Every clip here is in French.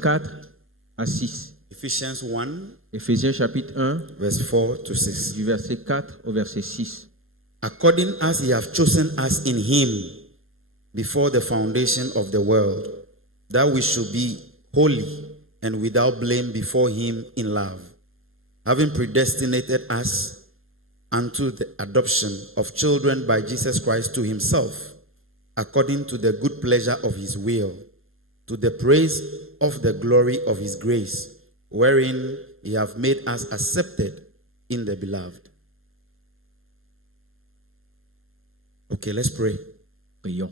4 à 6. Ephesians 1, Éphésiens chapitre 1, verse 4 to 6. du verset 4 au verset 6. According as he hath chosen us in him before the foundation of the world, that we should be holy and without blame before him in love, having predestinated us unto the adoption of children by Jesus Christ to himself, according to the good pleasure of his will, to the praise of the glory of his grace, wherein he hath made us accepted in the beloved. Okay, let's pray. Prions.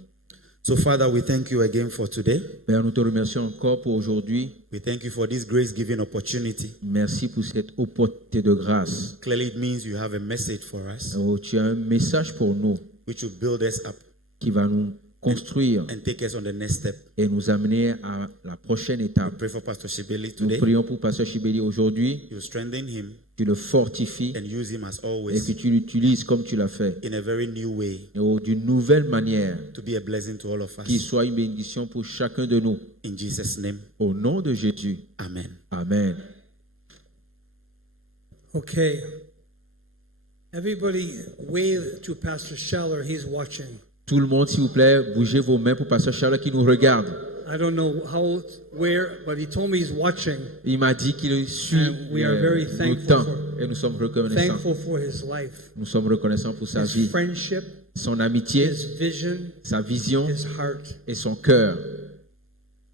So, Father, we thank you again for today. Père, nous te remercions encore pour aujourd'hui. We thank you for this grace-giving opportunity. Merci pour cette opportunité de grâce. Clearly, it means you have a message for us, Oh, tu as un message pour nous which will build us up qui va nous construire and take us on the next step. et nous amener à la prochaine étape. Pray for Pastor Shibeli Nous today. prions pour Pasteur Chibeli aujourd'hui. You strengthen him Tu le fortifies and use him as et always que tu l'utilises comme tu l'as fait. in a very new way Et d'une nouvelle manière, to be a blessing to all of qu'il us. soit une bénédiction pour chacun de nous. In Jesus' name, Au nom de Jésus. amen. Amen. Okay. Everybody wave to Pastor Scheller. He's watching. Tout le monde, s'il vous plaît, bougez vos mains pour Pasteur Charles qui nous regarde. I don't know how, where, but he told me he's watching. Il m'a dit qu'il suit And we are very nos thankful temps for- et nous sommes reconnaissants. Thankful for his life, Nous sommes reconnaissants pour sa his vie, friendship, son amitié, his vision, sa vision his heart. et son cœur.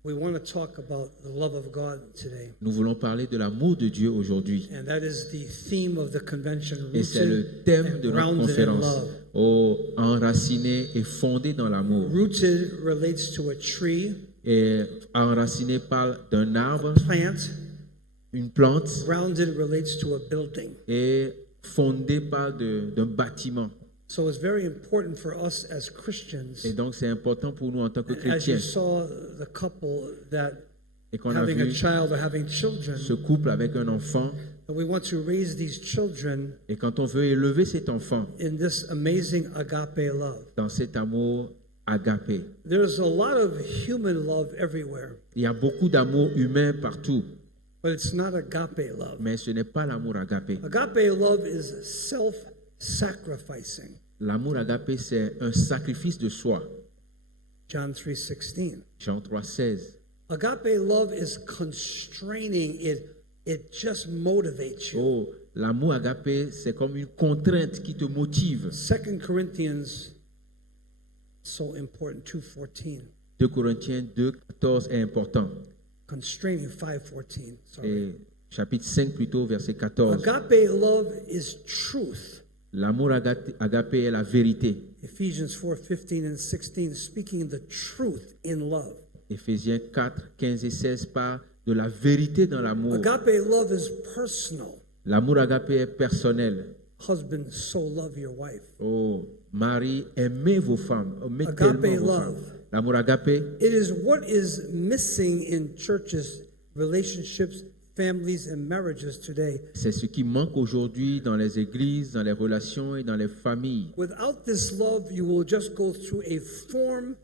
We want to talk about the love of God today. Nous voulons parler de l'amour de Dieu aujourd'hui. And that is the theme of the convention, Et c'est le rooted thème and de notre grounded in conférence. love. Oh, enraciné et fondé dans l'amour. Rooted relates to a tree, Et enraciné parle d'un arbre, plant. une plante, Grounded relates to a building. et fondé parle d'un bâtiment. So it's very important for us as Christians. Et donc c'est important pour nous en tant que As chrétiens. you saw the couple that Et qu'on a having a vu child or having children, ce couple avec un enfant. and we want to raise these children Et quand on veut élever cet enfant in this amazing agape love. dans cet amour agapé, There's a lot of human love everywhere, il y a beaucoup d'amour humain partout, but it's not agape love. mais ce n'est pas l'amour agapé. Agape love is self-sacrificing. L'amour agapé, c'est un sacrifice de soi. John 3:16. Jean 3,16. Agape love is constraining. It just motivates you. Oh, l'amour agapé, c'est comme une contrainte qui te motive. 2 Corinthians, so important, 2:14. 2 Corinthiens 2,14 est important. Constraining, 5:14. Sorry. Et chapitre 5 plutôt, verset 14. Agape love is truth. L'amour agapé est la vérité. Ephesians 4:15 and 16, speaking the truth in love. Éphésiens 4, 15 et 16 parle de la vérité dans l'amour. Agape love is personal. L'amour agapé est personnel. Husband, so love your wife. Oh, Marie, aimez vos femmes. Aimez Agape tellement vos love. femmes. L'amour agapé, It is what is missing in churches, relationships, families, and marriages today. c'est ce qui manque aujourd'hui dans les églises, dans les relations et dans les familles. Without this love, you will just go through a form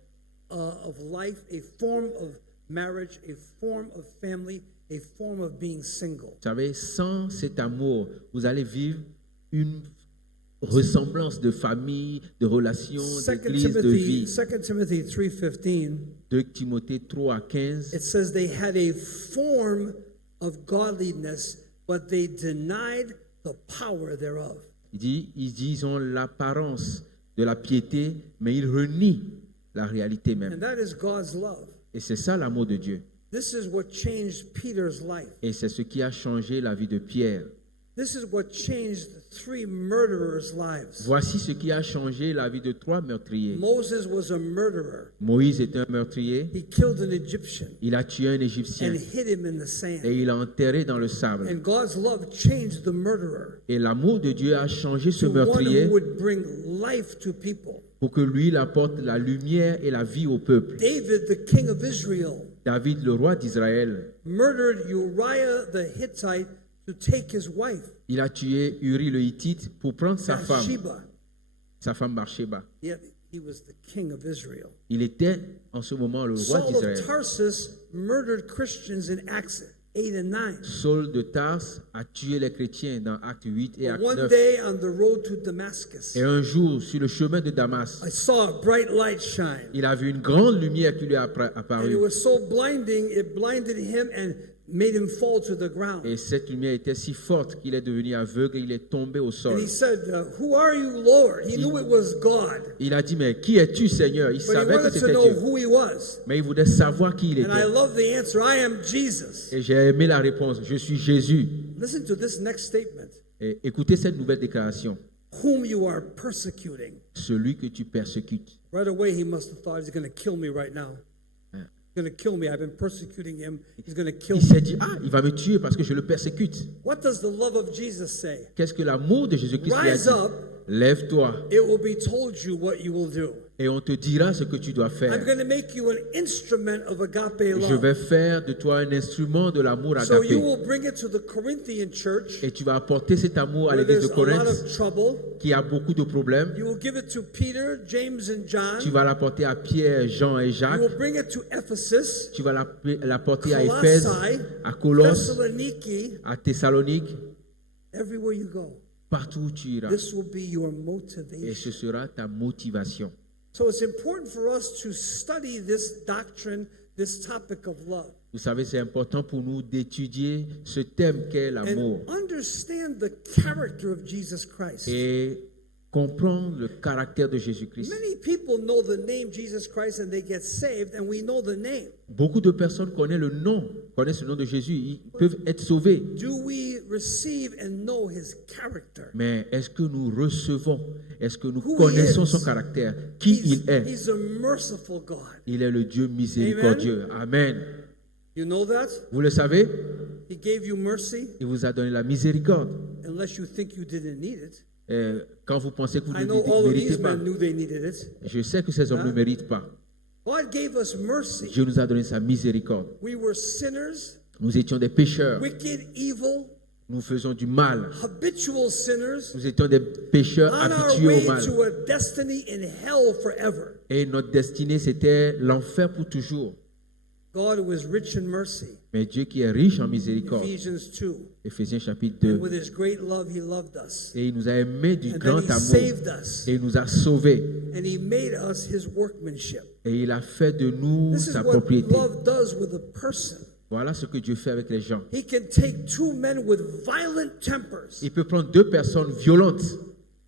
of life, a form of marriage, a form of family, a form of being single. Vous savez, sans cet amour, vous allez vivre une ressemblance de famille, de relations, 2 d'église, de vie. Timothy 3:15, 2 Timothée 3 à 15. it says they had a form of godliness, but they denied the power thereof. Ils ont l'apparence de la piété, mais ils renient la réalité And même. that is God's love. Et c'est ça l'amour de Dieu. This is what changed Peter's life. Et c'est ce qui a changé la vie de Pierre. This is what changed 3 murderers' lives. Voici ce qui a changé la vie de 3 meurtriers. Moses was a murderer. Moïse était un meurtrier. He killed an Egyptian Il a tué un Égyptien and hid him in the sand. et il l'a enterré dans le sable. And God's love changed the murderer Et l'amour de Dieu a changé ce to one meurtrier who would bring life to people. pour que lui il apporte la lumière et la vie au peuple. David, the king of Israel, David, le roi d'Israël, murdered Uriah the Hittite to take his wife, il a tué Uri le Hittite pour prendre sa femme Bathsheba. Bathsheba. Yet He was the king of Israel. Il était en ce moment le roi Saul d'Israël. of Tarsus murdered Christians in Acts 8 and 9. Saul de Tarse a tué les chrétiens dans Actes 8 et Actes One 9. day on the road to Damascus, Et un jour, sur le chemin de Damas, I saw a bright light shine. il a vu une grande lumière qui lui est And it apparue. was so blinding, it blinded him and made him fall to the ground. Et cette lumière était si forte qu'il est devenu aveugle et il est tombé au And sol. he said, Who are you, Lord? He knew it was God, Il a dit, mais qui es-tu, Seigneur? Il but he savait que wanted to c'était know Dieu. who he was. Mais il voulait savoir qui il And I était. love the answer. I am Jesus. Et j'ai aimé la réponse. Je suis Jésus. Listen to this next statement. Et écoutez cette nouvelle déclaration. Whom you are persecuting. Celui que tu persécutes. Right away, he must have thought he's going to kill me right now. Hein. He's going to kill me. I've been persecuting him. He's going to kill Il s'est me. dit, il va me tuer parce que je le persécute. What does the love of Jesus say? Qu'est-ce que l'amour de Jésus-Christ lui a Rise dit? up. Lève-toi It will be told you what you will do. et on te dira ce que tu dois I'm faire. going to make you an instrument of agape Je love. vais faire de toi un instrument de l'amour So you agapé. will bring it to the Corinthian church Et tu vas apporter cet amour à where l'église de there's a lot Corinthe of trouble. qui a beaucoup de problèmes. You will give it to Peter, James, and John. Tu vas l'apporter à Pierre, Jean et You Jacques. will bring it to Ephesus, Tu vas l'apporter à Éphèse, Colossae, à Colosse, Thessaloniki, à Thessalonique, everywhere you go. partout où tu iras. This will be your Et motivation. ce sera ta motivation. So it's important for us to study this doctrine, this topic of love, Vous savez, c'est important pour nous d'étudier ce thème qu'est l'amour and understand the character of Jesus Christ. et comprendre le caractère de Jésus-Christ. Many people know the name Jesus Christ and they get saved, and we know the name. Beaucoup de personnes connaissent le nom de Jésus, ils peuvent être sauvés. Do we receive and know his character? Mais est-ce que nous recevons, est-ce que nous Who he connaissons is. son caractère, qui il est? He's a merciful God. Il est le Dieu miséricordieux. Amen. You know that? Vous le savez, He gave you mercy il vous a donné la miséricorde. unless you think you didn't need it. Quand vous pensez que vous I ne know all le of méritez these pas. men knew they needed it. Je sais que ces hommes ne méritent pas. God gave us mercy. Dieu nous a donné sa miséricorde. We were sinners, Nous étions des pécheurs. wicked, evil, Nous faisions du mal. habitual sinners, Nous étions des pécheurs on our habitués way au mal. to a destiny in hell forever. Et notre destinée, c'était l'enfer pour toujours. God was rich in mercy. Mais Dieu qui est riche en miséricorde. Ephesians 2. Éphésiens chapitre And 2. with his great love, he loved us. Et il nous a aimés du And grand then he amour. saved us. Et il nous a sauvés. And he made us his workmanship. Et il a fait de nous This is sa what propriété. love does with a person. Voilà ce que Dieu fait avec les gens. He can take two men with violent tempers, Il peut prendre deux personnes violentes,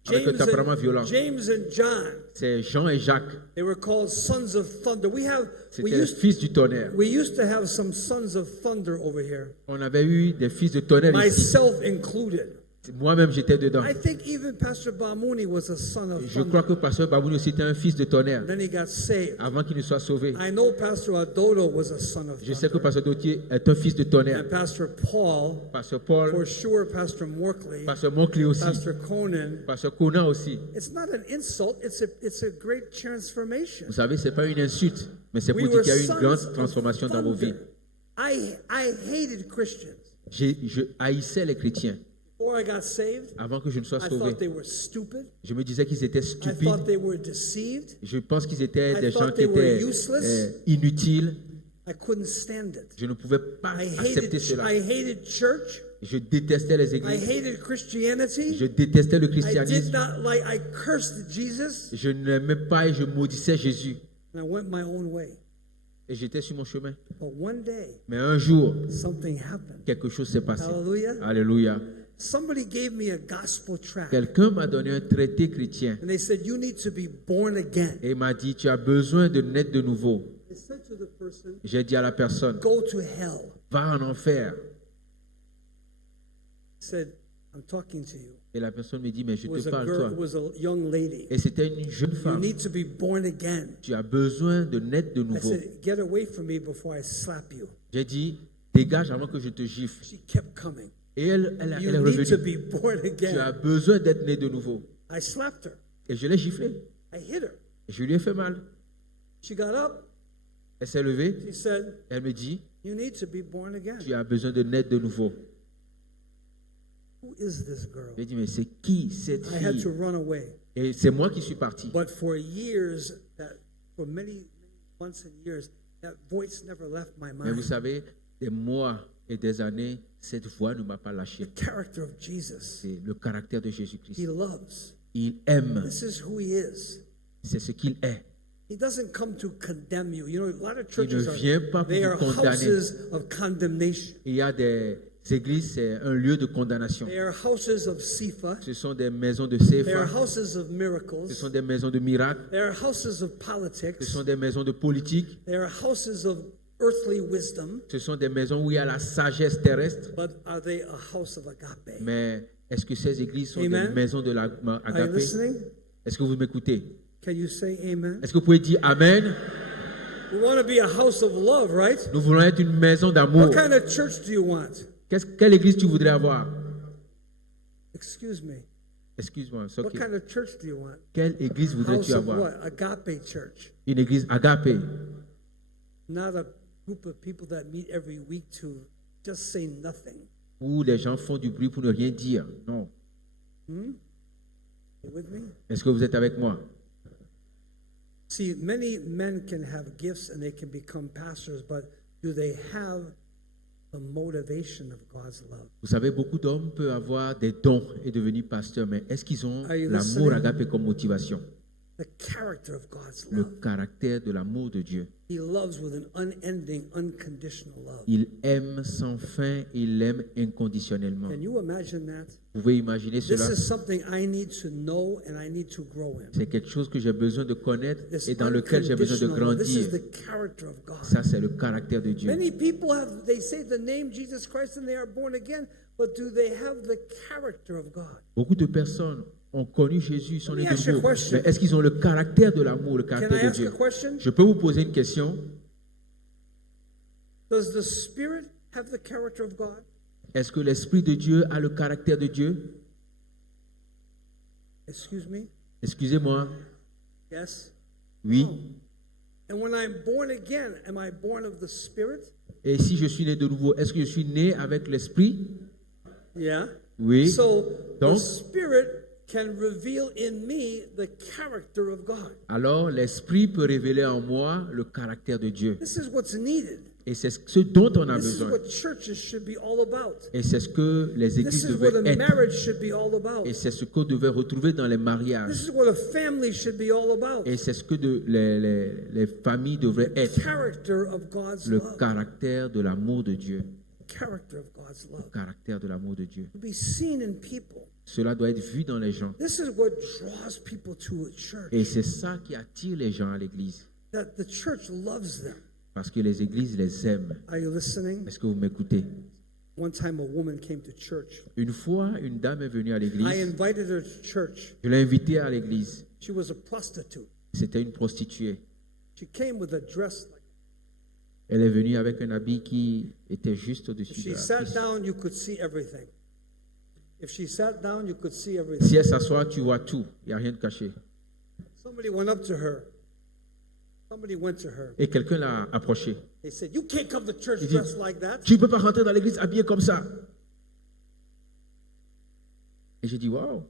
avec un James tempérament violent. James and John. C'est Jean et Jacques. They were called sons of thunder. We C'était les fils du tonnerre. used to have some sons of thunder over here, On avait eu des fils de tonnerre ici. myself included. Moi-même, j'étais dedans. I think even Pastor Bamuni was a son of Je crois thunder. que Pasteur Babouni aussi était un fils de tonnerre Then he got saved. avant qu'il ne soit sauvé. I know Pastor Adodo was a son of Je sais que thunder. Pasteur Dautier est un fils de tonnerre. And Pastor Paul, Pasteur Paul, for sure, Pastor Morkley, Pasteur Moncli aussi, Pastor Conan. Pasteur Conan aussi. It's not an insult, it's a great transformation. Vous savez, c'est pas une insulte, mais c'est pour We dire were qu'il y a eu une sons grande of transformation dans vos vies. thunder. I hated Christians. Je haïssais les chrétiens. Before I got saved, Avant que je ne sois I sauvé, thought they were stupid. je me disais qu'ils étaient I stupides. thought they were deceived. Je pense qu'ils étaient I des gens thought qui they were étaient useless. inutiles. I couldn't stand it. Je ne pouvais pas accepter cela. I hated church. Je détestais les I églises. hated Christianity. Je détestais le I did christianisme. not like, I cursed Jesus. Je n'aimais pas et je maudissais Jésus. And I went my own way. Et j'étais sur mon chemin. But one day, Mais un jour, something happened. quelque chose s'est passé. Hallelujah. Alléluia. Somebody gave me a gospel tract. Quelqu'un m'a donné un traité chrétien And they said, you need to be born again. et m'a dit, tu as besoin de naître de nouveau. I said to the person, J'ai dit à la personne, go to hell. va en enfer. I said, I'm talking to you. Et la personne me dit, mais je It was te a parle, girl, toi. it was a young lady. Et c'était une jeune You femme. need to be born again. Tu as besoin de naître de I nouveau. said, get away from me before I slap you. J'ai dit, dégage avant que je te gifle. She kept coming. Et elle est You need to revenue. be born Tu as again. besoin d'être né de nouveau. I slapped her. Et je l'ai giflé. I hit her. Et je lui ai fait mal. She got up. Elle s'est levée. She said, Elle me dit, you need to be born again. tu as besoin de naître de nouveau. who is this girl? J'ai dit, mais c'est qui cette I had to fille? run away. Et c'est moi qui suis parti. But for years, for many months and years, that voice never left my Mais vous mind. savez, des mois et des années, cette voix ne m'a pas lâché. The character of Jesus. C'est le caractère de He Jésus-Christ. loves. Il aime. This is who he is. C'est ce qu'il est. He doesn't come to condemn you. You know, a lot of Il ne churches vient pas pour they are vous condamner. houses of condemnation. Il y a des églises, c'est un lieu de condamnation. They are houses of Sifa. Ce sont des maisons de They are Séfa. houses of Ce miracles. sont des maisons de miracles. They are houses of Ce politics. sont des maisons de politique. They are houses of earthly wisdom. Ce sont des maisons où il y a la sagesse terrestre. But are they a house of agape? Mais est-ce que ces églises sont Amen. des maisons de Are you l'agapé? listening? Est-ce que vous m'écoutez? Can you say amen? Est-ce que vous pouvez dire Amen? We want to be a house of love, right? Nous voulons être une maison d'amour. What kind of church do you want? Quelle église tu voudrais avoir? Excuse me. Excuse-moi, c'est What ok. kind of church do you want? Quelle église House voudrais-tu of avoir? what? Agape church. Une église agapée. Not a group of people that meet every week to just say nothing. Où les gens font du bruit pour ne rien dire. Non. You with me? Est-ce que vous êtes avec moi? See, many men can have gifts and they can become pastors, but do they have the motivation of God's love? Vous savez, beaucoup d'hommes peuvent avoir des dons et devenir pasteurs, mais est-ce qu'ils ont Are you l'amour listening? agapé comme motivation? The character of God's Le love. caractère de l'amour de Dieu. He loves with an unending, unconditional love. Il aime sans fin, il aime inconditionnellement. Can you imagine that? Vous pouvez imaginer This cela? is something I need to know and I need to grow in. C'est quelque chose que j'ai besoin de connaître This et dans lequel j'ai besoin de unconditional love. This is grandir. the character of God. Ça, c'est le caractère de Dieu. Many people have, they say the name Jesus Christ and they are born again, but do they have the character of God? Beaucoup de personnes ont connu Jésus, ils sont Let nés me ask you a de nouveau. question. Mais est-ce qu'ils ont le caractère de l'amour, le Can I caractère de ask Dieu? a question? Je peux vous poser une question. Does the Spirit have the character of God? Est-ce que l'Esprit de Dieu a le caractère de Dieu? Excuse me? Excusez-moi. Yes? Oui. And when I'm born again, am I born of the Spirit? Et si je suis né de nouveau, est-ce que je suis né avec l'Esprit? Yeah. Oui. So the Donc, Spirit can reveal in me the character of God. alors l'Esprit peut révéler en moi le caractère de Dieu. This is what's needed. Et c'est ce dont on a This is besoin. what churches should be all about. Et c'est ce que les This églises is what a devaient être. marriage should be all about. Et c'est ce qu'on devait retrouver dans les This mariages. is what a family should be all about. Et c'est ce que les familles devraient être. Character of God's Le love. caractère de l'amour de Dieu. Character of God's Le love. caractère de l'amour de Dieu. To be seen in people. Cela doit être vu dans les gens. This is what draws people to a church. Et c'est ça qui attire les gens à l'église. That the church loves them. Parce que les églises les aiment. Are you listening? Est-ce que vous m'écoutez? One time a woman came to church. Une fois, une dame est venue à I l'église. invited her to church. Je l'ai invitée à l'église. She was a prostitute. C'était une prostituée. She came with a dress like Elle est venue avec un habit qui était juste if au-dessus de she la sat cuisse. down, you could see everything. If she sat down, you could see everything. Si elle s'assoit, tu vois tout. Il n'y a rien de caché. Somebody went up to her. Somebody went to her. Et quelqu'un l'a approchée. They said, "You can't come to church Il dit, dressed like that." tu ne peux pas rentrer dans l'église habillé comme ça. Et j'ai dit, waouh.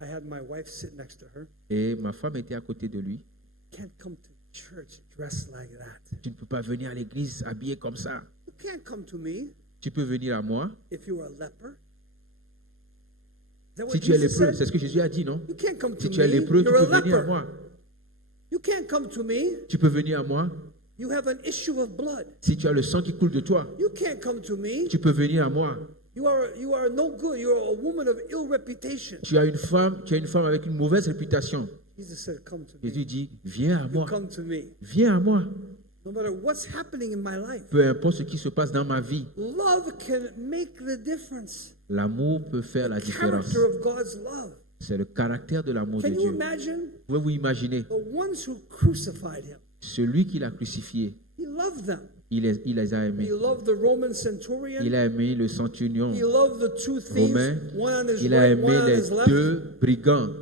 I had my wife sit next to her. Et ma femme était à côté de lui. Can't come to church dressed like that. Tu ne peux pas venir à l'église habillé comme ça. You can't come to me Tu peux venir à moi. if you are a leper. Is that what Si tu es Jesus lépreux, said? c'est ce que Jésus a dit, non? You can't come to Si tu es me. lépreux, tu You're peux a venir à leper. moi. You can't come to me. Tu peux venir à moi. You have an issue of blood. Si tu as le sang qui coule de toi, You can't come to me. tu peux venir à moi. You are no good. You are a woman of ill reputation. Tu as une femme avec une mauvaise réputation. Jesus said, "Come to me. Jésus dit, viens à You moi. come to me. Viens à moi. No matter what's happening in my life, Peu importe ce qui se passe dans ma vie, love can make the difference. l'amour peut faire la différence. Character of God's love. C'est le caractère de l'amour de Can you Dieu. imagine Pouvez-vous imaginer the ones who crucified him? celui qui l'a crucifié, He loved them. il les a He aimés. loved the Roman centurion. Il a aimé le centurion He loved the two thieves, romain. one on his Il a right, aimé one on les his left. deux brigands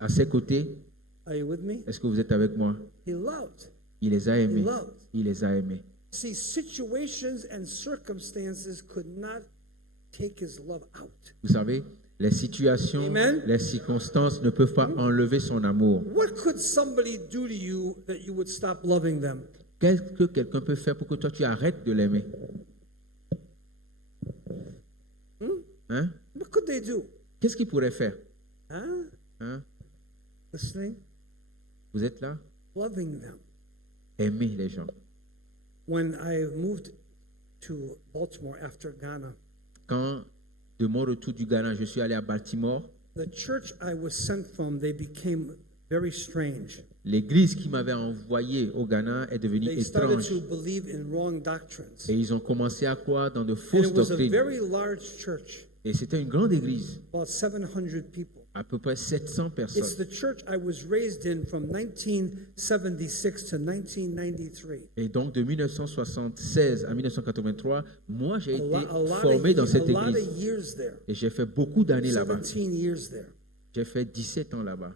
à ses côtés. Are you with me? Est-ce que vous êtes avec moi? He loved. Il les a aimés. loved. Il les a aimés. See, situations and circumstances could not take his love out. Vous savez, les situations, Amen. les circonstances ne peuvent pas enlever son amour. What could somebody do to you that you would stop loving them? Qu'est-ce que quelqu'un peut faire pour que toi tu arrêtes de l'aimer? Hein? What could they do? Qu'est-ce qu'il pourrait faire? Huh? Hein? Listening? Vous êtes là? Loving them. Aimer les gens. When I moved to Baltimore after Ghana, Quand, de mon retour du Ghana, je suis allé à Baltimore, the church I was sent from, they became very strange. l'église qui m'avait envoyé au Ghana est devenue They started étrange. to believe in wrong doctrines. Et ils ont commencé à croire dans de And fausses it was a doctrines. very large church, Et c'était une grande église, about 700 people. à peu près 700 It's personnes. the church I was raised in from 1976 to 1993. Et donc de 1976 à 1983, moi j'ai A été lot formé dans cette of église. years there. Et j'ai fait beaucoup d'années là-bas. 17 years there. J'ai fait 17 ans là-bas.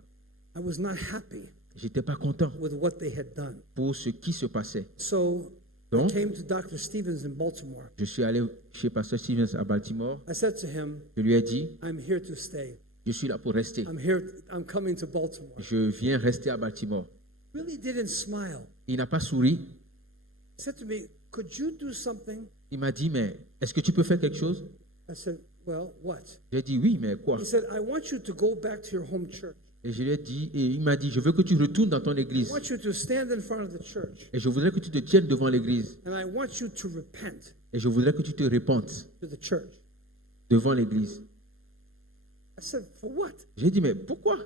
I was not happy J'étais pas content with what they had done. pour ce qui se passait. So I Donc, came to Dr. Stevens in Baltimore. je suis allé chez Pasteur Stevens à Baltimore. I said to him, Je lui ai dit, I'm here to stay. je suis là pour rester. I'm coming to Baltimore. Je viens rester à Baltimore. Really didn't smile. Il n'a pas souri. He said to me, could you do something? Il m'a dit, mais est-ce que tu peux faire quelque chose? I said, well, what? J'ai dit, oui, mais quoi? He said, I want you to go back to your home church. Et je lui ai dit, et il m'a dit, je veux que tu retournes dans ton I église. want you to stand in front of the church. Et je voudrais que tu te tiennes devant l'église. And I want you to repent Et je voudrais que tu te répandes to the church. devant l'église. I said, for what? J'ai dit, mais pourquoi?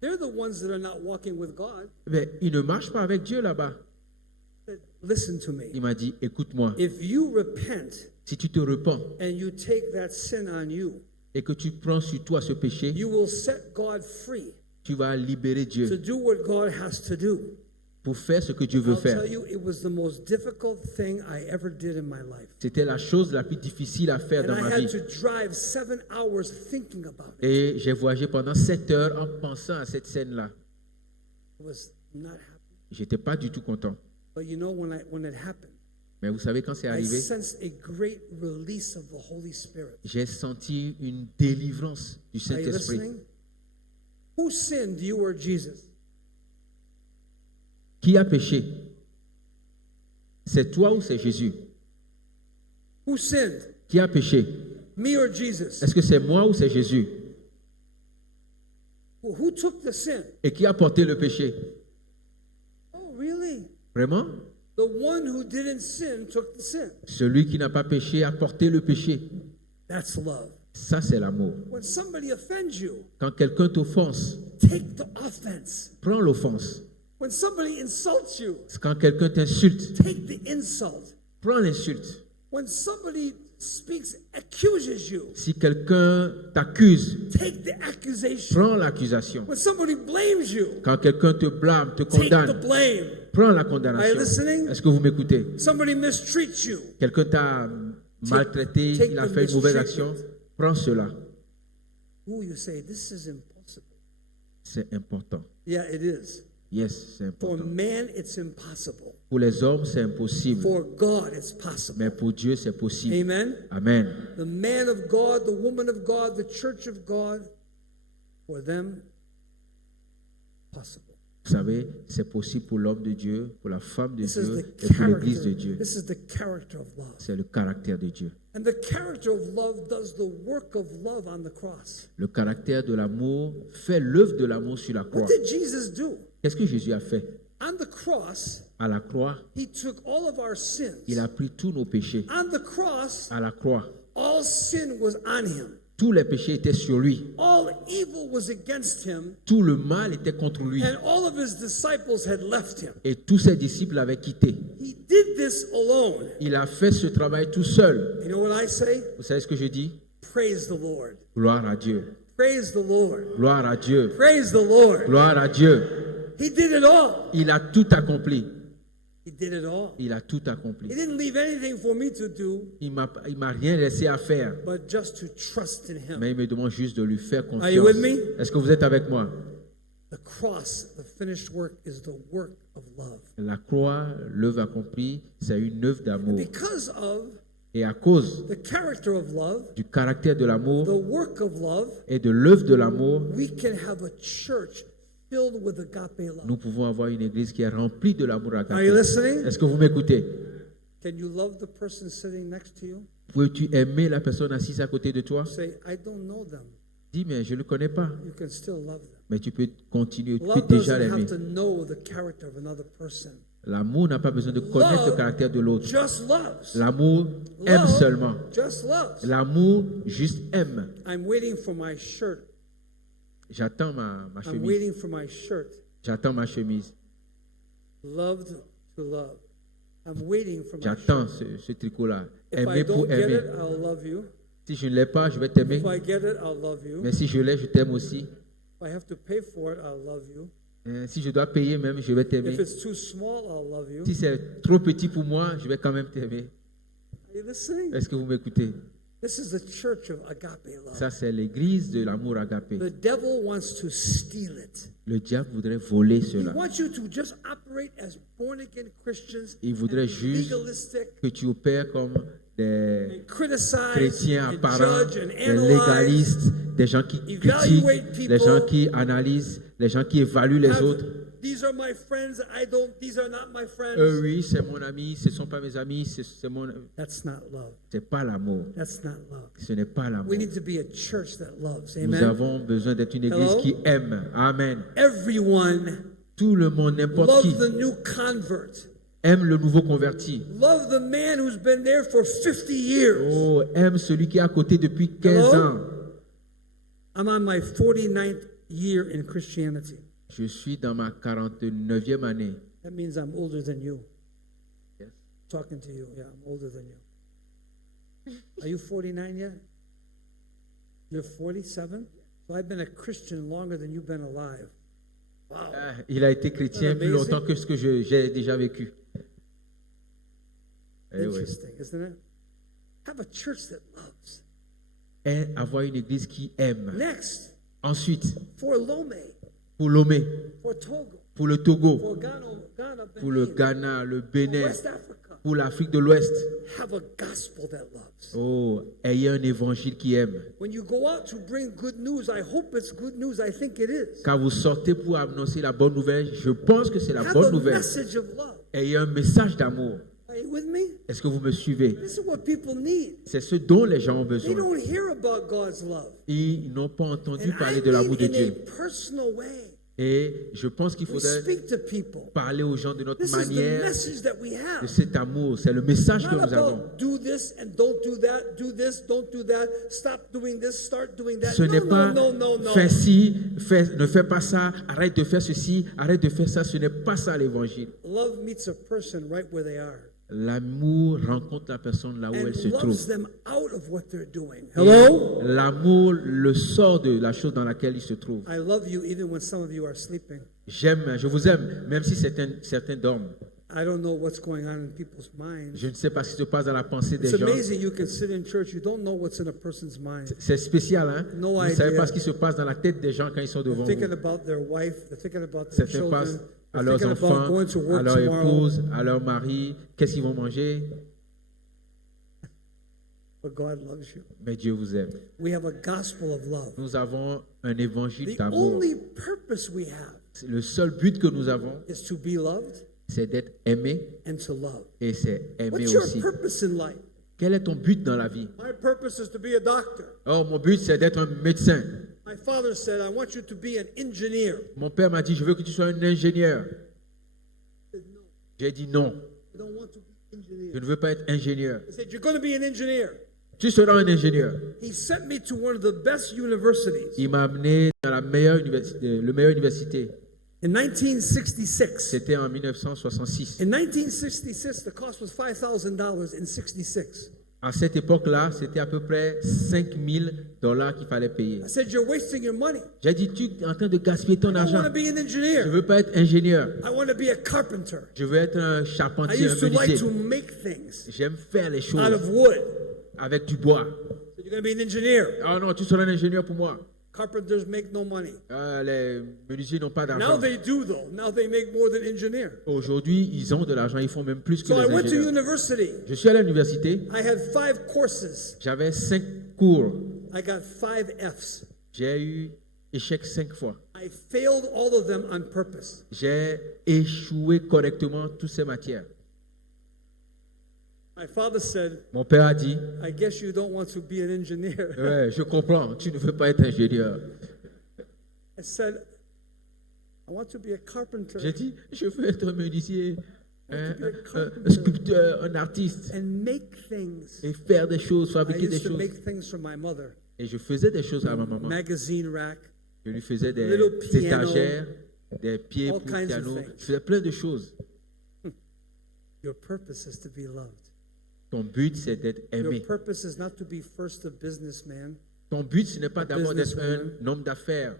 They're the ones that are not walking with God. Mais il ne marche pas avec Dieu là-bas. I said, listen to me. Il m'a dit, écoute-moi, If you repent si tu te repens and you take that sin on you, et que tu prends sur toi ce péché, you will set God free tu vas libérer to Dieu do what God has to do. pour faire ce que Dieu veut I'll faire. tell you, it was the most difficult thing I ever did in my life. C'était la chose la plus difficile à faire And dans I ma had vie. to drive 7 hours thinking about it. Et j'ai voyagé pendant 7 heures en pensant à cette scène-là. I was not happy. J'étais pas du tout content. But you know, when it happened, Mais vous savez, quand c'est I arrivé, sensed a great release of the Holy Spirit. j'ai senti une délivrance du Are you Saint-Esprit. listening? Who sinned, you or Jesus? Qui a péché? C'est toi ou c'est Jésus? Who sinned, Qui a péché? me or Jesus? Est-ce que c'est moi ou c'est Jésus? Well, who took the sin? Et qui a porté le péché? Oh, really? Vraiment? The one who didn't sin took the sin. Celui qui n'a pas péché a porté le péché. That's love. Ça, c'est l'amour. When somebody offends you, Quand quelqu'un t'offense, take the offense. prends l'offense. When somebody insults you, Quand quelqu'un t'insulte, take the insult. prends l'insulte. When somebody speaks, accuses you, Si quelqu'un t'accuse, take the accusation. prends l'accusation. When somebody blames you, Quand quelqu'un te blâme, te take the condamne, blame. prends la Are you condamnation. listening? Est-ce que vous m'écoutez? Somebody mistreats you. Quelqu'un t'a maltraité, take il a the fait une mauvaise mistreatment. action, prends cela. Ooh, you say, this is impossible. C'est important. Yeah, it is. Yes, c'est For important. man, it's impossible. Pour les hommes, c'est impossible. For God, it's possible. Mais pour Dieu, c'est possible. Amen. Amen. The man of God, the woman of God, the church of God, for them, possible. Vous savez, c'est possible pour l'homme de Dieu, pour la femme de This is Dieu the et pour l'église de character. Dieu. This is the character of love. C'est le caractère de Dieu. And the character of love does the work of love on the cross. Le caractère de l'amour fait l'œuvre de l'amour sur la croix. What did Jesus do? Qu'est-ce que Jésus a fait? On the cross, À la croix, he took all of our sins. il a pris tous nos péchés. On the cross, À la croix, all sin was on him. tous les péchés étaient sur lui. All evil was against him, Tout le mal était contre lui. and all of his disciples had left him. Et tous ses disciples l'avaient quitté. He did this alone. Il a fait ce travail tout seul. You know what I say? Vous savez ce que je dis? Praise the Lord. Gloire à Dieu. Praise the Lord. Gloire à Dieu. Praise the Lord. Gloire à Dieu. He did it all. Il a tout accompli. He did it all. Il a tout He accompli. didn't leave anything for me to do, Il m'a rien laissé à faire. but just to trust in him. Mais il me demande juste de lui faire Are you confiance. with me? Est-ce que vous êtes avec moi? The cross, the finished work, is the work of love. La croix, l'œuvre accomplie, c'est une œuvre d'amour. Because of Et à cause the character of love, du caractère de the l'amour work of love, et de l'œuvre de l'amour, we can have a church filled with agape love. nous pouvons avoir une église qui est remplie de l'amour Are you agapé. listening? Est-ce que vous m'écoutez? Can you love the person sitting next to you? Peux-tu aimer la personne assise à côté de toi? Say, I don't know them. Dis, mais je ne le connais pas. You can still love them. Mais tu peux continuer, tu peux Love déjà doesn't l'aimer. have to know the character of another person. L'amour n'a pas besoin de connaître le caractère de l'autre. Just loves. L'amour aime Love seulement. just loves. L'amour juste aime. I'm waiting for my shirt. J'attends ma I'm chemise. waiting for my shirt. J'attends ma chemise. Loved to love. I'm waiting for my shirt. J'attends ce tricot-là. If I Aimer pour don't get aimer. it, I'll love you. Si je ne l'ai pas, je vais t'aimer. If I get it, I'll love you. Mais si je l'ai, je t'aime aussi. If I have to pay for it, I'll love you. Si je dois payer même, je vais t'aimer. If it's too small, I'll love you. Si c'est trop petit pour moi, je vais quand même t'aimer. Are you listening? Est-ce que vous m'écoutez? This is the church of agape love. Ça, c'est l'église de l'amour agapé. The devil wants to steal it. Le diable voudrait voler He cela. wants you to just operate as born again Christians Il voudrait and juste legalistic que tu opères comme des and criticize chrétiens and apparents, judge and des analyze. légalistes, des gens qui critiquent, Evaluate people. les gens qui analysent, les gens qui évaluent les Have, autres. these are my friends. These are not my friends. Oui, c'est mon ami, ce ne sont pas mes amis, c'est mon. That's not love. C'est pas l'amour. That's not love. Ce n'est pas l'amour. We need to be a church that loves. Nous Amen. avons besoin d'être une église Hello? qui aime. Amen. Everyone Tout le monde, n'importe qui, love the new convert. aime le nouveau converti. Love the man who's been there for 50 years. Oh, aime celui qui est à côté depuis 15 Hello? ans. I'm on my 49th year in Christianity. Je suis dans ma 49e année. That means I'm older than you. Yes. Talking to you, yeah, I'm older than you. Are you 49 yet? You're 47? So I've been a Christian longer than you've been alive. Wow. Il a été chrétien plus Amazing. longtemps que ce que j'ai déjà vécu. Eh oui. Interesting, isn't it? Have a church that loves. Et avoir une église qui aime. Next, Ensuite, for Lome, pour Lomé, for Togo, pour le Togo, for Ghana, pour le Benin, Ghana, le Bénin, West Africa, pour l'Afrique de l'Ouest. have a gospel that loves. Oh, ayez un évangile qui aime. When you go out to bring good news, I hope it's good news. I think it is. Quand vous sortez pour annoncer la bonne nouvelle, je pense que c'est la Have bonne a nouvelle. message of love. Ayez un message d'amour. Are you with me? Est-ce que vous me suivez? This is what people need. C'est ce dont les gens ont They besoin. don't hear about God's love. Ils n'ont pas entendu And parler I de l'amour mean de in a Dieu. personal way. Et je pense qu'il We faudrait speak to people. parler aux gens de notre This is the manière, message that we de have. cet amour. C'est le message que Not nous avons. about do this and don't do that, do this, don't do that, stop doing this, start doing that. Ce n'est pas No. fais ci, ne fais pas ça, arrête de faire ceci, arrête de faire ça. Ce n'est pas ça l'évangile. Love meets a person right where they are L'amour rencontre la personne là où elle and se loves trouve. them out of what they're doing. Et Hello? l'amour le sort de la chose dans laquelle il se trouve. I love you even when some of you are sleeping. J'aime, je vous aime, même si certains dorment. I don't know what's going on in people's minds. Je ne sais pas ce qui se passe dans la pensée des It's gens. amazing you can sit in church, you don't know what's in a person's mind. C'est spécial, hein? No Vous ne savez idea. pas ce qui se passe dans la tête des gens quand ils sont devant They're thinking vous. about their wife, they're thinking about Ça their se passe children, à they're leurs thinking about enfants, going to à work leur tomorrow. épouse, à leur mari. Qu'est-ce qu'ils vont manger? But God loves you. Mais Dieu vous aime. We have a gospel of love. Nous avons un évangile The d'amour. only purpose we have Le seul but que nous avons, is to be loved c'est d'être aimé and to love. et c'est aimer What's your aussi. purpose in life? Quel est ton but dans la vie? My purpose is to be a doctor. Oh, mon but, c'est d'être un médecin. My father said, I want you to be an engineer. Mon père m'a dit, je veux que tu sois un ingénieur. I said, no, J'ai dit non, I don't want to be an je engineer. ne veux pas être ingénieur. He said, you're going to be an engineer. Tu seras un ingénieur. He sent me to one of the best universities. Il m'a amené dans la meilleure université, le meilleure université. In 1966. C'était en 1966. In 1966, the cost was $5,000 in 66. À cette époque-là, c'était à peu près $5,000 qu'il fallait payer. I said, you're wasting your money. J'ai dit, tu es en train de gaspiller ton I don't argent. want to be an Je ne engineer. veux pas être ingénieur. I want to be a carpenter. Je veux être un I charpentier, un used to like to menuisier. make things J'aime faire les choses out of wood. avec du bois. So you're going to be an engineer. Oh non, tu seras un ingénieur pour moi. Carpenters make no money. Les menuisiers n'ont pas Now d'argent. they do, though. Now they make more than engineer. Aujourd'hui, ils ont de l'argent, ils font même plus que So I les went to ingénieurs. university. Je suis à l'université, I had 5 courses. j'avais 5 cours. I got 5 Fs. J'ai eu échec 5 fois. I failed all of them on purpose. J'ai échoué correctement toutes ces matières. My father said, Mon père a dit, I guess you don't want to be an engineer. ouais, je comprends, tu ne veux pas être ingénieur. I said, I want to be a carpenter J'ai dit, je veux être menuisier, un sculpteur, un artiste, and make things. et faire des choses, I fabriquer des used to choses. make things for my mother. Et je faisais des choses à ma maman. Magazine rack, Je lui faisais des Little piano, étagères, des pieds all pour kinds of piano. things. Je faisais plein de choses. Your purpose is to be loved. Ton but, c'est d'être Your aimé. purpose is not to be first a businessman. Ton but, ce n'est pas d'abord d'être businesswoman. un homme d'affaires.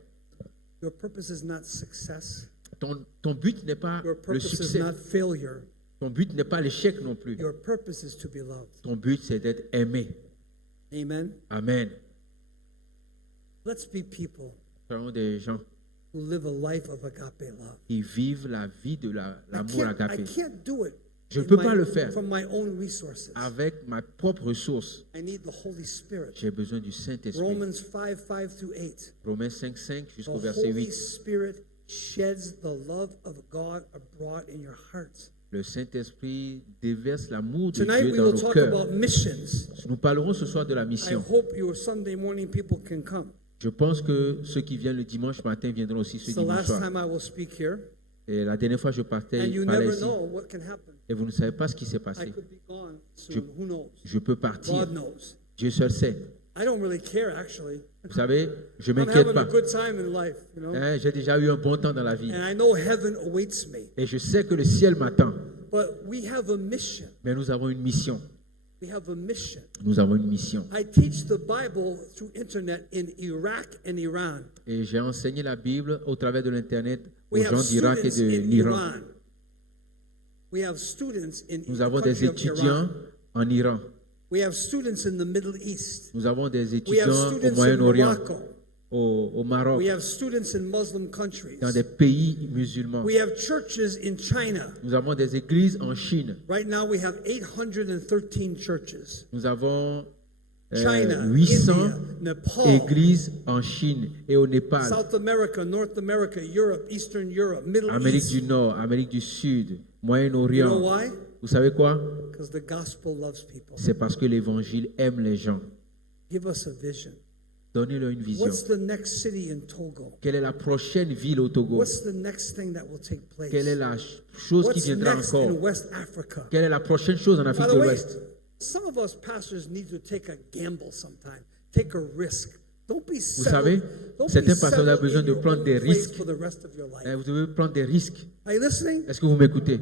Your purpose is not success. Ton but n'est pas Your le purpose is succès. not failure. Ton but n'est pas l'échec non plus. Your purpose is to be loved. Ton but, c'est d'être aimé. Amen. Amen. Let's be people Soyons des gens who live a life of agape love. qui vivent la vie de l'amour I agapé. can't do it Je ne in peux my- pas le faire from my own resources. avec ma propre ressource. I need the Holy Spirit. J'ai besoin du Saint-Esprit. Romans 5 through 8. Romains 5, 5 The jusqu'au verset Holy 8. Spirit sheds the love of God abroad in your hearts. Le Saint-Esprit déverse l'amour de Tonight Dieu we dans will nos talk cœurs. about missions. Nous parlerons ce soir de la I mission. hope your Sunday morning people can come. Je pense que ceux qui viennent le dimanche matin viendront aussi ce It's the dimanche last soir. time I will speak here, Et la dernière fois, je partais and you parlais never ici. know what can happen. Et vous ne savez pas ce qui s'est I passé. could be gone soon. Who knows? Je peux partir. God knows. Dieu seul sait. I don't really care, actually. Vous savez, je ne I'm m'inquiète having a pas. good time in life, you know. Hein, j'ai déjà eu un bon temps dans la vie. And I know heaven awaits me. Et je sais que le ciel m'attend. But we have a mission. Mais nous avons une mission. We have a mission. Nous avons une mission. I teach the Bible through internet in Iraq and Iran. Et j'ai enseigné la Bible au travers de l'Internet aux We have gens d'Irak et students de in l'Iran. Iran. We have students in Nous the avons des country of étudiants Iran. en Iran. We have students in the Middle East. Nous avons des We have étudiants au students in Moyen-Orient, Morocco. au Maroc, We have students in Muslim countries. dans des pays musulmans. We have churches in China. Nous avons des églises en Chine. Right now we have 813 churches. Nous avons China, 800 India, Nepal, églises en Chine et au Népal, South America, North America, Europe, Eastern Europe, Middle Amérique East. du Nord, Amérique du Sud, You know Moyen-Orient. why? Vous savez quoi? Because the gospel loves people. C'est parce que l'évangile aime les gens. Give us a vision. Donnez-leur une vision. What's the next city in Togo? Quelle est la prochaine ville au Togo? What's the next thing that will take place? Quelle est la chose qui What's viendra next encore? in West Africa? Quelle est la prochaine chose en By Afrique the de way, l'Ouest? some of us pastors need to take a gamble sometime. Take a risk. Don't be Vous settled. savez, Don't be certains pasteurs ont settled besoin in de your prendre own des place risques. for the rest of your life. Vous devez prendre des risques. Are you listening? Est-ce que vous m'écoutez?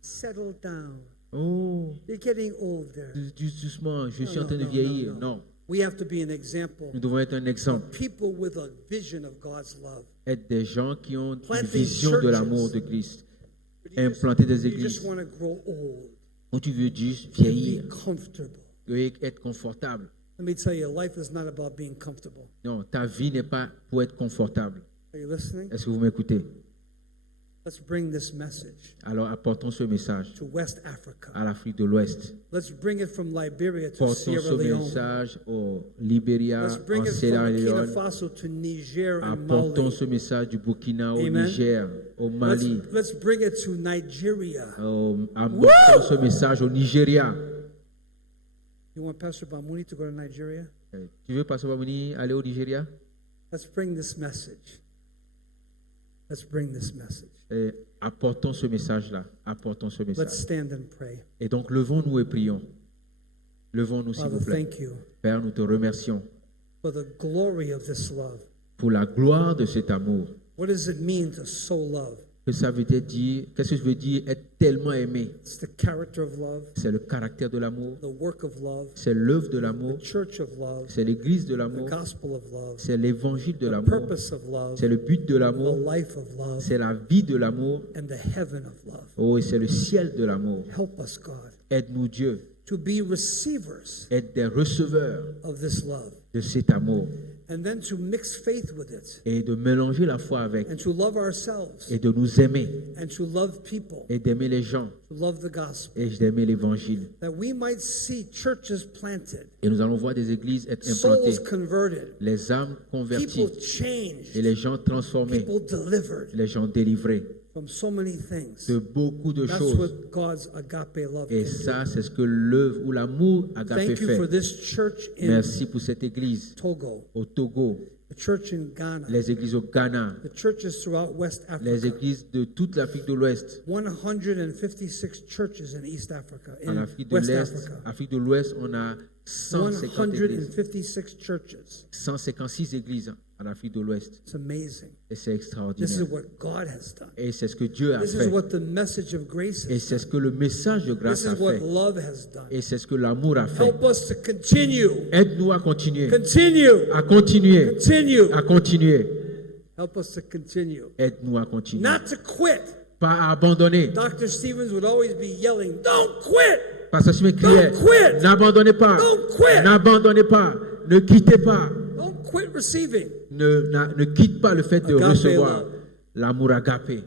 Settle down. Oh, You're getting older. doucement, je suis en No, train de no, vieillir. no. Non, We have to be an example. nous devons être un exemple. People with a vision of God's love. Être des gens qui ont une Planting vision de churches. l'amour de Christ. But you just- Implanter des You just églises want to grow old. où tu veux juste Be vieillir comfortable. et être confortable. Let me tell you, life is not about being comfortable. Non, ta vie n'est pas pour être confortable. Are you listening? Est-ce que vous m'écoutez? Let's bring this message Alors apportons ce message to West Africa. à l'Afrique de l'Ouest. Let's bring it from Liberia to Portons Sierra ce Leone. message au Libéria, Let's bring en it Sierra from Burkina Leone. Faso to Niger and Apportons Mali. ce message du Burkina au Amen. Niger, au Mali. Let's bring it to Nigeria. Apportons ce message au Nigeria. You want Pastor Bamuni to go to Nigeria? Tu veux, Pasteur Bamouni, aller au Nigeria? Let's bring this message. Let's bring this message. Apportons ce message-là. Apportons ce Let's message. stand and pray. Et donc, levons-nous et prions. Levons-nous, s'il Father, vous plaît. thank you Père, nous te remercions for the glory of this love. pour la gloire de cet amour. What does it mean to so love? Que ça veut dire, qu'est-ce que je veux dire être tellement aimé? It's the character of love, C'est le caractère de l'amour, the work of love, c'est l'œuvre de l'amour, the church of love, c'est l'église de the l'amour, gospel of love, c'est l'évangile de the l'amour, purpose of love, c'est le but de the l'amour, life of love, c'est la vie de l'amour, and the heaven of love. oh, et c'est le ciel de l'amour. Help us, God, Aide-nous, Dieu, to be receivers être des receveurs of this love. de cet amour. and then to mix faith with it, et de mélanger la foi avec and to love ourselves, et de nous aimer and to love people, et d'aimer les gens to love the gospel, et d'aimer l'évangile. that we might see churches planted, Et nous allons voir des églises être implantées, souls converted, les âmes converties people changed, et les gens transformés, people delivered les gens délivrés from so many things. de beaucoup de That's choses. what God's agape love Et can ça, c'est ce que l'œuvre ou l'amour do. agapé Thank you for fait. this church in Merci pour cette église Togo, au Togo, the church in Ghana, les églises au Ghana, the churches throughout West les Africa. églises de toute l'Afrique de l'Ouest. 156 churches in East Africa, En in Afrique de West l'Est, Africa. Afrique de l'Ouest, on a 150 églises, 156 churches. 156 églises en Afrique de l'Ouest. It's amazing. Et c'est This is extraordinaire. what God has done. Et c'est ce que Dieu a This is fait. what the message of grace Et has c'est done. ce que le message de This grâce a is what fait. love has done. Et c'est ce que l'amour a fait. Help us to continue, Aide-nous à continuer. continue, À continuer. continue. À continuer. Help us to continue. Aide-nous à continuer. Not to quit. Pas à abandonner. Dr. Stevens would always be yelling, "Don't quit! Pasteur Simon criait, Don't quit. n'abandonnez pas. Don't quit. N'abandonnez pas. Ne quittez pas. Don't quit receiving." Ne quitte pas le fait de Agape recevoir love. l'amour agapé.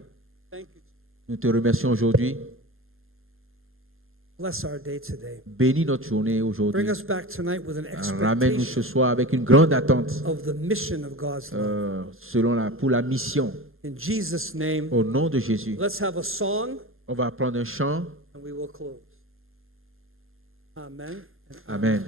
Thank you. Nous te remercions aujourd'hui. Bless our day today. Bénis notre journée aujourd'hui. Bring us back tonight with an Ramène-nous expectation ce soir avec une grande attente of the mission of God's love. pour la mission. In Jesus' name, Au nom de Jésus. let's have a song On va prendre un chant. and we will close. Amen. Amen.